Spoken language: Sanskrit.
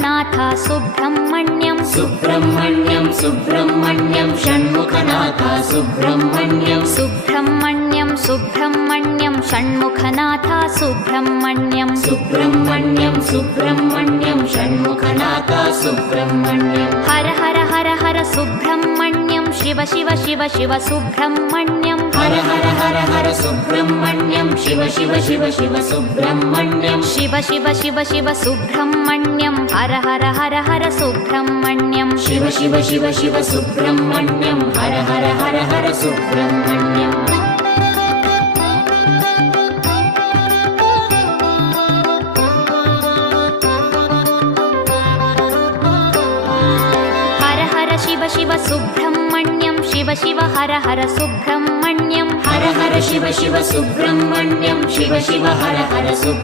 षण्मुखनाथ सुब्रह्मण्यं सुब्रह्मण्यं सुब्रह्मण्यं षण्मुखनाथ सुब्रह्मण्यं सुब्रह्मण्यं सुब्रह्मण्यं षण्मुखनाथ सुब्रह्मण्यं सुब्रह्मण्यं सुब्रह्मण्यं षण्मुखनाथ सुब्रह्मण्यं हर हर हर हर सुब्रह्मण्यं शिव शिव शिव शिव सुब्रह्मण्यं हर हर हर हर सुब्रह्मण्यं शिव शिव शिव शिव सुब्रह्मण्यं शिव शिव शिव शिव सुब्रह्मण्यं हर हर हर हर सुब्रह्मण्यं शिव शिव शिव शिव सुब्रह्मण्यं हर हर हर हर सुब्रह्मण्यं हर हर शिव शिव सुब्रह्मण्यं शिव शिव हर हर सुब्रह्मण्यं हर हर शिव शिव सुब्रह्मण्यं शिव शिव हर हर